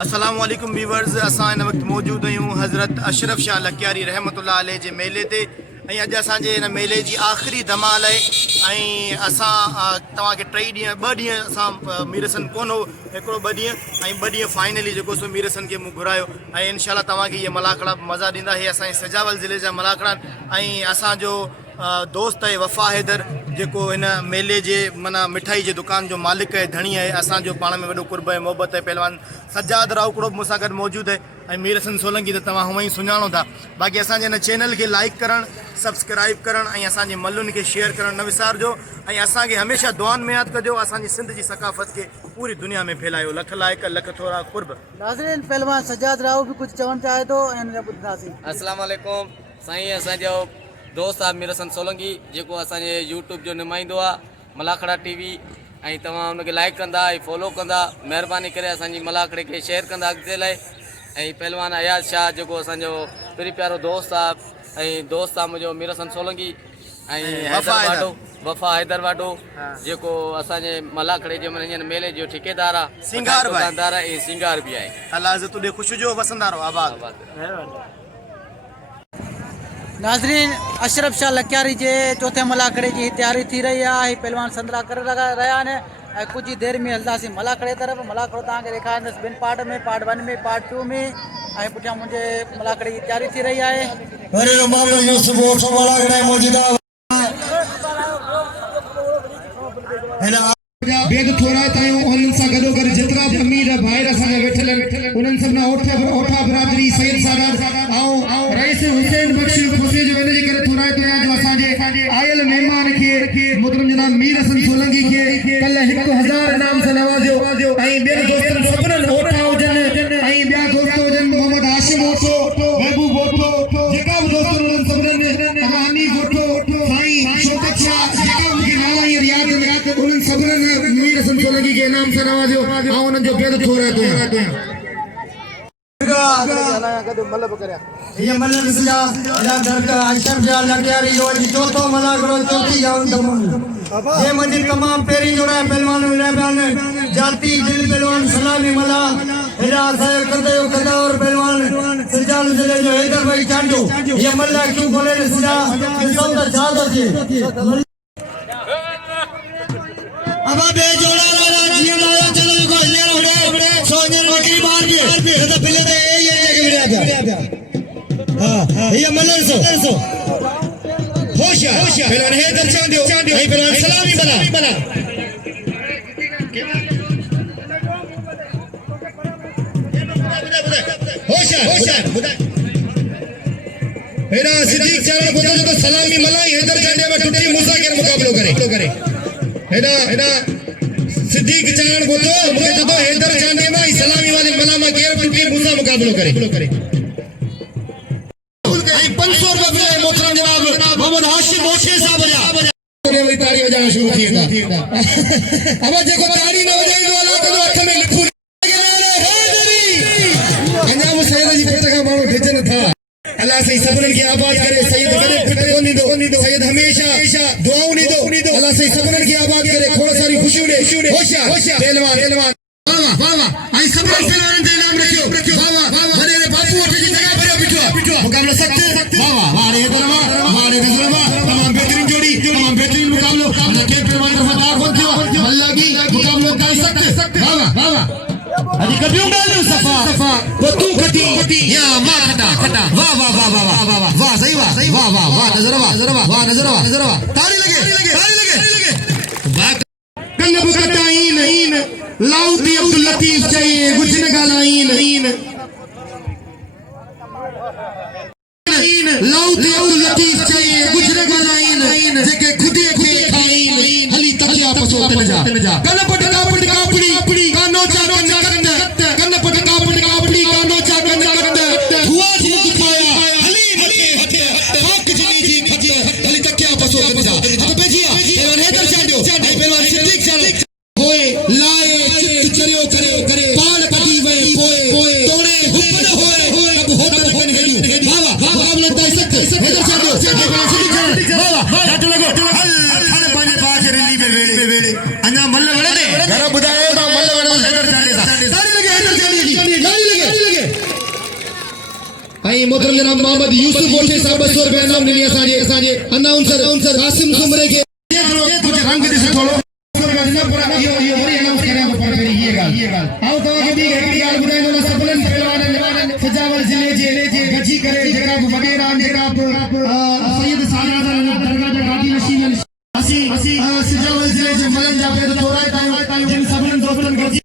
अस्सलाम वालेकुम व्यूवर्स। असां इन वक्त मौजूद आहियूं हज़रत अशरफ शाह लकियारी रहमतुल्लाह अलैह जे मेले ते। अॼु असांजे हिन मेले जी आख़िरी धमाल आहे। असां तव्हांखे 3 ॾींहं 2 ॾींहं असां मीरसन कोन हो, हिकिड़ो 2 ॾींहं ऐं 2 ॾींहं फाइनली जेको सो मीरसन खे मूं घुरायो ऐं इनशाला तव्हांखे इहे मलाखड़ा मज़ा ॾींदा। इहे असांजे सजावल ज़िले जा मलाखड़ा आहिनि ऐं असांजो दोस्त आहे वफ़ा हैदर जेको हिन मेले जे माना मिठाई जे दुकान जो मालिक आहे, धणी आहे। असांजो पाण में वॾो कुर्ब आहे, मोहबत आहे। पहलवान सजाद रावकड़ो बि मूंसां गॾु मौजूदु आहे ऐं मीरसन सोलंकी त तव्हां हूअं ई सुञाणो था। बाक़ी असांजे हिन चैनल खे लाइक करणु, सब्सक्राइब करणु ऐं असांजे मल्लुनि खे शेयर करणु न विसारिजो ऐं असांखे हमेशह दुआनि में यादि कजो। असांजी सिंध जी सकाफ़त खे पूरी दुनिया में फैलायो। लख लाइक लख थोरा कुर्ब। नाज़रीन, पहलवान सजाद राव भी कुछ चवण चाहे तो ॿुधासीं। अस्सलाम वालेकुम साईं, असांजो दोस्त आहे मीरसन सोलंकी जेको असांजे यूट्यूब जो नुमाइंदो आहे मलाखड़ा टीवी, ऐं तव्हां हुनखे लाइक कंदा ऐं फॉलो कंदा, महिरबानी करे असांजी मलाखड़े खे शेयर कंदा अॻिते लाइ। ऐं पहलवान अयाज़ शाह जेको असांजो पहिरीं प्यारो दोस्त आहे ऐं दोस्त आहे मुंहिंजो मीरसन सोलंकी ऐं वफ़ा हैदर वाडो जेको असांजे मलाखड़े जे हिन मेले जो ठेकेदार आहे, दुकानदार आहे ऐं सिंगार बि आहे। अल्लाह इज़त ॾे, ख़ुशि जो वसंदा रहो, आबाद। नाज़रीन, अशरफ शाह लकियारी जे चौथे मलाखड़े जी तैयारी थी रही आहे। पहलवान संदरा करे रहिया आहिनि ऐं कुछ ही देर में हलंदासीं मलाखड़े तरफ़। मलाखड़ो तव्हांखे ॾेखारींदुसि 2 पार्ट में, पार्ट 1 में, पार्ट 2 में। ऐं पुठियां मुंहिंजे मलाखड़े जी तैयारी थी रही आहे। बेद थोरा तायूं उन्हनि सां गॾोगॾु जेतिरा बि अमीर भाइर असांजा वेठल आहिनि उन्हनि सभिनी ओठा बिरादरी सैयद सादात ऐं रईस हुसैन बख्श खुशी जो वञे करे थोरा ताया जो असांजे आयल महिमान खे मुहतरम जनाब मीरसन सोलंकी खे कल 1000 इनाम सां नवाज़ियो ऐं ॿियनि दोस्तनि सभिनीनि ओठा हुजनि ऐं ॿिया दोस्त हुजनि मोहम्मद हाशिम ओठो, महबूब ओठो, जेका बि दोस्त हुजनि सभिनीनि हनीफ ओठो, साईं शौकत शाह, जेका मूंखे नाला ई यादि उन्हनि सभिनीनि मीरसन सोलंकी के नाम से नवाजो ऐं उन्हनि जो बेद थो रहे तो ये मल्ल सजा या दरका अशरफ शाह लकियारी जो चौथो मलाखड़ो चौथी जाऊं दमन ये मंजी तमाम पेरी जोड़ा पहलवान रहमान जाती दिल पहलवान सलामी मला हेरा सायर करदे कदा और पहलवान सजाल जिले जो हैदर भाई चांडो ये मल्ला क्यों बोले सजा सब का चादर जी अब बे जोड़ा वाला जिया लाया चलो को ले उड़े सोने बकरी मार के तो पहले तो ये जगह मिला गया। हां ये मल्लर सो होशियार पहलवान हैदर चांदियो भाई पहलवान सलामी बना होशियार मेरा सिद्दीक चारण को तो सलामी मलाई हैदर चांदिया में टूटी मूसा के मुकाबलो करे हेना सिद्दीक चारण को तो मुझे जो हैदर चांदी में सलामी वाली मलामा केर टूटी मूसा मुकाबलो करे 500 रुपए मिले मोहतरम जनाब मोहम्मद हाशिम मोशे साहब जा वाली ताड़ी बजाना शुरू थी था अब जेको ताड़ी न बजाइंदो अल्लाह तो हथ में लिखू अंजाम सैयद जी पेट का मानो भेजन था। अल्लाह से सबरन की आबाद करे। सैयद कदे फिट कोनी दो, सैयद हमेशा दुआओं नी दो। अल्लाह से सबरन की आबाद करे। खोड़ सारी खुशी उड़े होशियार पहलवान वाह आई सबरन से नाम रखियो वाह बड़े बापू उठे की जगह पर बिठो मुकाबला सकते वाह रे दरवा तमाम बेहतरीन जोड़ी, तमाम बेहतरीन मुकाबलो अल्लाह के पहलवान का फताह हो गया। अल्लाह की मुकाबलो कर सकते वाह अजी कबियों डालो सफा वो तू खटी या मां खटा वाह सही वाह नजर ताली लगे कल्लब कटाइन लाउदी अब्दुल लतीफ चाहिए कुछ न गालाइन लाउदी अब्दुल लतीफ चाहिए कुछ न गालाइन जेके खुदे खे खाइन हली तकिया पसो तन जा कल्लब कापड़ी कानो चारो कन्न पट कापड़ी कानो चारो हुआ थी दिखाया हली हटे हक जनी जी खटे हली तकिया पसो तन जा अब बेजिया पहलवान हैदर चांडियो पहलवान सिद्दीक चांडियो होए लाए चित चरियो करे पाल कदी वे पोए तोड़े हुपन होए अब होतर कन गयो वाह मुकाबला तय सकते हैदर चांडियो पहलवान सिद्दीक चांडियो वाह हट लगो थाने पानी पास रैली में वेड़े अन्ना मल्ल वड़े घर बुधाए तो मल्ल वड़े हैदर चांडियो ताली लगे हैदर चांडियो जी जनाब मोहम्मद यूसुफ वोठे साहब 200 रुपया इनाम ॾिनी असांजे अनाउंसर कासिम सुमरे खे कुझु रंग ॾिस थोरो इहो वरी अनाउंस करियां थो पर पहिरीं हीअ ॻाल्हि ऐं तव्हांखे ॿी हिकिड़ी ॻाल्हि ॿुधाईंदो सभिनीनि पहलवाननि सजावल ज़िले जे गॾिजी करे जेका बि वॾेरा जेका बि सैयद सादात दरगाह जा गादी नशीन असीं सजावल ज़िले जे मलनि जा पेर थोराए ताईं जिन सभिनीनि दोस्तनि गॾिजी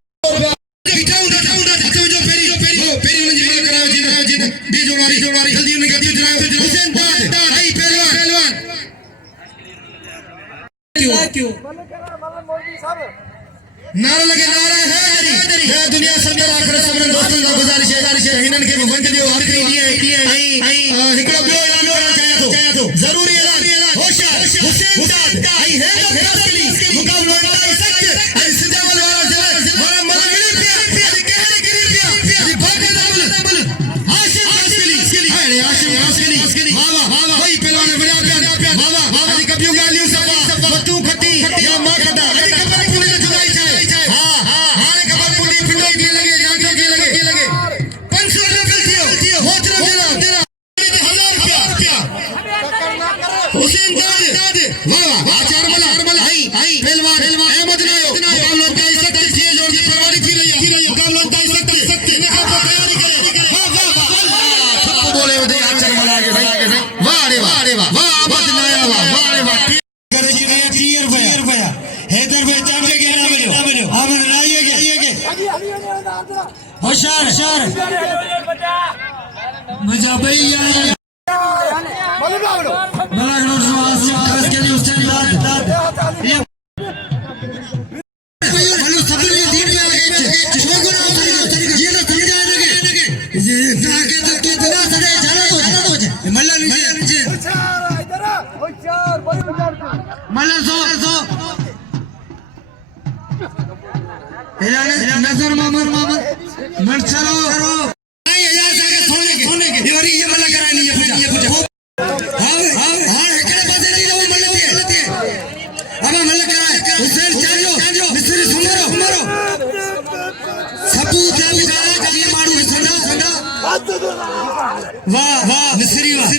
नारा लगे नारा है दुनिया सभर आखिर सभिनीनि दोस्तनि खां गुज़ारिश है हिननि खे बि वंड ॾियो आखिरी ॾींहुं हिकिड़ो ॿियो ऐलान करणु चाहियां थो ज़रूरी ऐलान होशियार हुसैन दाद ऐं हैदर कासली मुक़ाबलो इंतहाई सख़्त ऐं सजावल वारा मल मिली पिया अॼु कहर गिरी पिया अॼु बाक़ी हाशिम कासली हाणे हाशिम कासली वाह वही पहलवान वॾा पिया वाह अॼु कबियूं ॻाल्हियूं सभा वतूं खटी या मां खटा अॼु ख़बर पूरी न जुदाई हाणे ख़बर पूरी फिंडो कीअं लॻे जांचो कीअं लॻे 500 रुपया थियो होचरो तेरा 1000 रुपया हुसैन दाद वाह चार मला आई पहलवान अहमद नायो मुकाबलो का इज्जत थी जोड़ के परवानी थी रही मुकाबलो का इज्जत ने का तैयारी करे वाह सब बोले उदे आचर मला के भाई वाह रे वाह अहमद नाया वाह रे वाह करे जी 30 रुपया हैदर भाई चांगे के ना बनो आमन लाइए के होशियार मजा भैया नजर मामर मर चलो सोने के ये मला करानी है पूजा हां एकड़े पासे नहीं लो मलती अब मल करा हुसैन चांजो मिस्री सुमरो सपूत जाली का ये मारू संडा वाह मिस्री वाह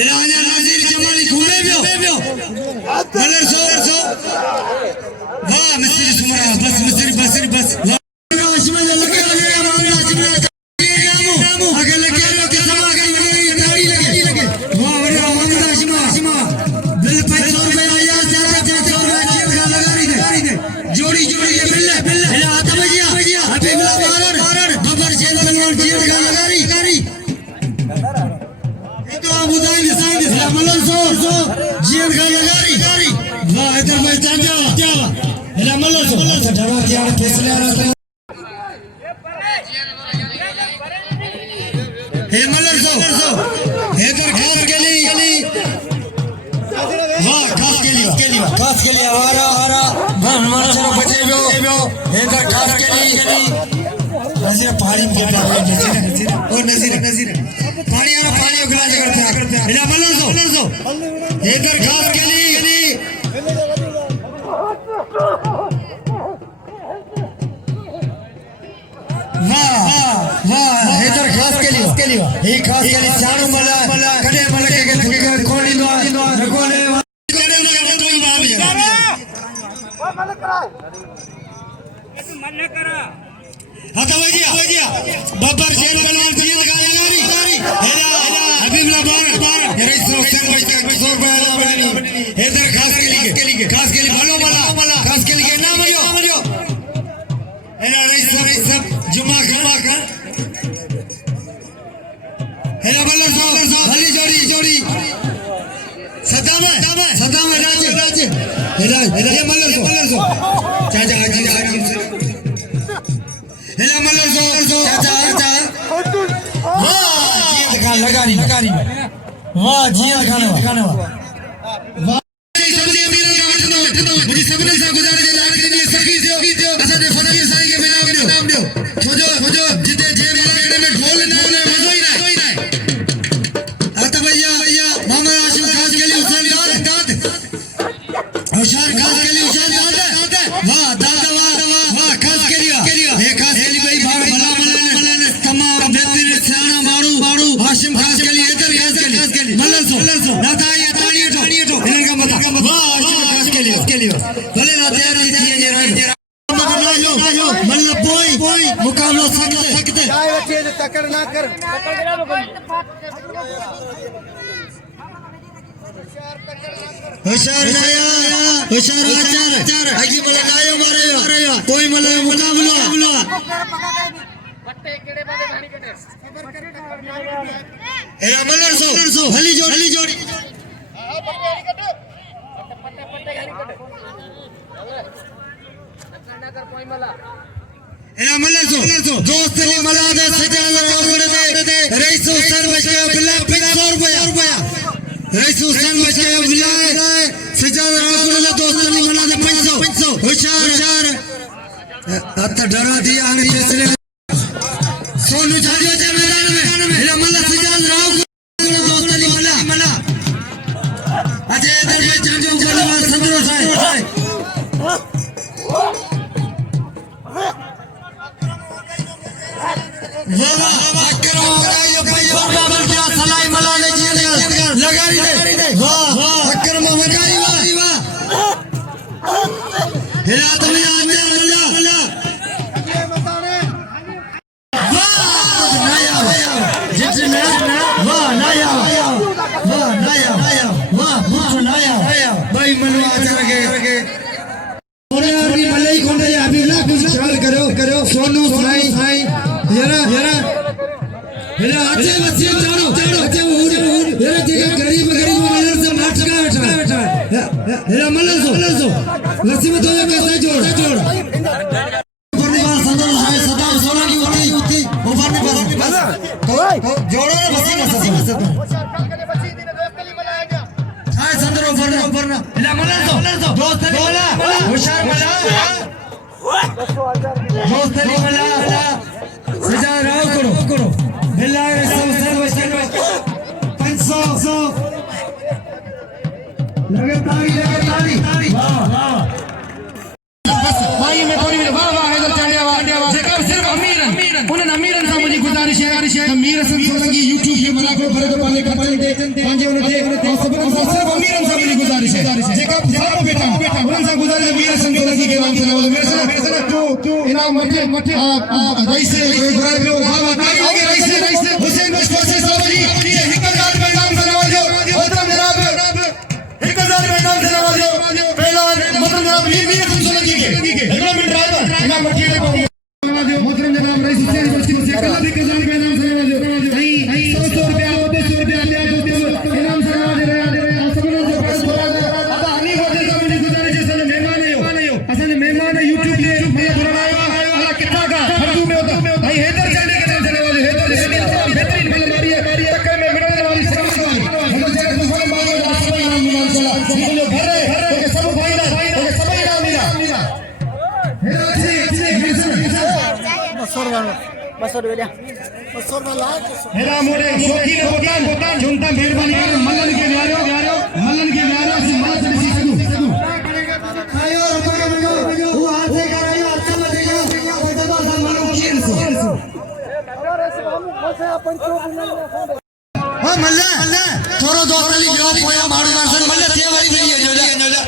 इलाना नाजिर जमाली घूमे बियो मलर सो वाह मिस्री सुमरा बस आसमान लगे आगे लगे के समा आगे लगे वाह बड़ा आसमा बिल 500 रुपया या 400 रुपया लगा रही है जोड़ी ये बिल है आता भैया हबीबुल्लाह मारन बबर से तलवार जीत का लगा रही तो बुदाई साइड मलन सो जीत का लगा रही वाह इधर भाई चाचा मलन सो डरा क्या फैसले आ रहा हे मलर सो हेदर खास के लिए वाह खास के लिए आवारा हमारा सर बचे बियो हेदर खास के लिए नजीर पानी के नजीर और नजीर पानी गिलास करता इला मलर सो हेदर खास के लिए वाह हेदर खास के लिए ये खास के लिए सारू मला कड़े मला के कोणी नो नकोले करे मन करा हता वजिया बब्बर शेर बलवान जी लगारी हेला हबीबुल्लाह बार ये हुसैन भाई 100 रुपया बनी हेदर खास के लिए भलो मला खास के लिए ना मरियो हेला रईस सब जुमा कर हेला मल्लर साहब भली जोड़ी सदाम राज हेला ये मल्लर सो चाचा आराम से हेला मल्लर सो चाचा वाह जी लगारी वाह जी खाने वाह सबसे अमीरों का वठनो मुझे सबने सा गुजारे जे लाख ने सखी से असां फकीर साईं के नाम दियो छोजो जिते जे मेरे में ढोल ना मजो ही ना आता भैया मोहम्मद आशिम खास के लिए हुसैन दाद होशियार खास के लिए हुसैन दाद वाह दादा वाह खास के लिए हे खास के लिए भाई बार भला तमाम बेहतरीन चाय वठी अच तकड़ ना कर होशियार नाया होशियार आचार अजी मला नायो मारे कोई मला मुकाबला ए मल्लर सो हली जोड़ी ए मल्लर सो दोस्त ने मला दे सजाल रावड़े दे रईस हुसैन बचे बिल्ला 500 रुपया रईस हुसैन बचे बिल्ला सजाल रावड़े दोस्त ने मला दे 500 होशियार अत डरा दिया आने जैसे सोनू झाड़ियो जे मैदान में ए मल्लर सजाल रावड़े दोस्त ने मला अजय दरबार झाड़ियो गोलवार संदरो साहब वाह अकरम होगा ये भाई बाबर क्या सलाई मलाने जी लगाई दे वाह अकरम होगा ये वाह हिला तो नहीं आने अल्लाह वाह नया जितने वाह नया वाह पूछो नया भाई मनवा आचार के और अपनी भलाई कोंडे अभी ना कुछ सवाल करो सोनू साई येरा अच्छे बच्चे जानो अच्छे येरा जगह गरीब मल्लर से नाटका बैठा येरा मल्लर सो नसीब तो ये कैसे जोड़ पूर्णिमा संदर है सदा सोना की होती ऊपर में बस जोड़ो ना बसी हां संदर ऊपर ना येरा मल्लर सो दोस्त ने बोला होशियार मला दोस्त ने बोला सजा राव करो बिल्ला सर 500 लगातार वाह भाई मैं थोड़ी वाह हैदर चांडिया जेका सिर्फ अमीरन उन अमीरन से मुझे गुजारिश है अमीर सोलंकी YouTube पे मना को भरे पाले करते पांजे उन दे सिर्फ अमीरन से मुझे गुजारिश है जेका सारो बेटा उन से गुजारिश अमीर सोलंकी के नाम से नवाज मेरे से तू इनाम मठे रईस गुजार पे बाबा आगे रईस हुसैन बख्श से साहब जी 1000 में नाम से नवाजो मोहतरम जनाब 1000 में नाम से नवाजो पहला मोहतरम जनाब मीर सोलंकी के अगला मिनट ड्राइवर इनाम मठे को मोहतरम जनाब रईस हुसैन बख्श से अगला 1000 में नाम से नवाजो नहीं 100 रुपया 200 रुपया इनाम से नवाज रहा सबने जो अब हनी होटल का मुझे गुजारिश है सन मेहमान है YouTube ले मैं बुलाया अल्लाह कितना का फर्दू में होता भाई हैदर जाने के नाम से नवाज हैदर बेहतरीन फिल्म मारी है टक्कर में मिलने वाली सब हम जगह तो फल मांगो रास्ता नाम माशाल्लाह ये जो घर है तो सब फायदा तो सब ही नाम मिला हेरा मोरे शौकीन होटल जुनता मेहरबानी कर मल्लन के प्यारो से मत से सीखो आयो वो हाथ से कर आयो अच्छा लगेगा कोई दबा सा मानो कीन सो हां मल्ला थोरो दोस्तली जो पोया मारू दर्शन मल्ला सेवारी मिली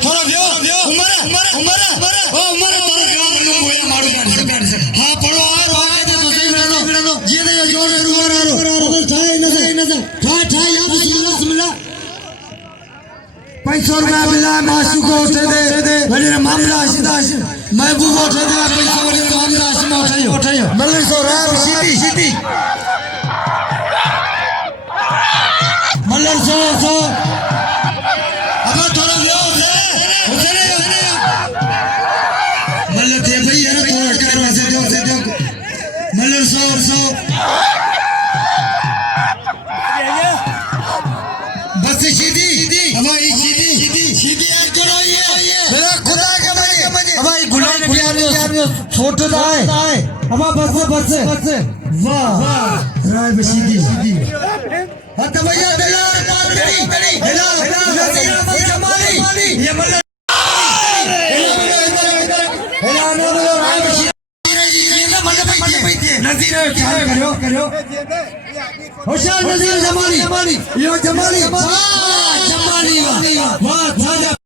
थोरो व्यो उमर तोरो जो मल्लू पोया मारू दर्शन हां पढ़ो और वाके तो सही मिलो ये दे जोर रुमारो ठाए नजर ठा या बिस्मिल्लाह 500 रुपया बिल्ला मासू को उठे दे मेरे मामला आशिदाश महबूब उठे दे 500 रुपया मामला आशिमा उठायो मल्लर सो राम सीधी मल्लर सो अब थोड़ा व्यो उठे मल्लर दे भाई यार थोड़ा करवा से दो मल्लर सो बस सीधी हमारी सीधी एक करो ये मेरा खुदा के बने हमारी गुलाम पुराने छोटे दाए हमारा बस वाह राय सीधी हट भैया दिला करी हेला जमाली ये मल्लर हेला ना राय नजीर करो होशियार नजीर जमाली यो जमाली वाह वाह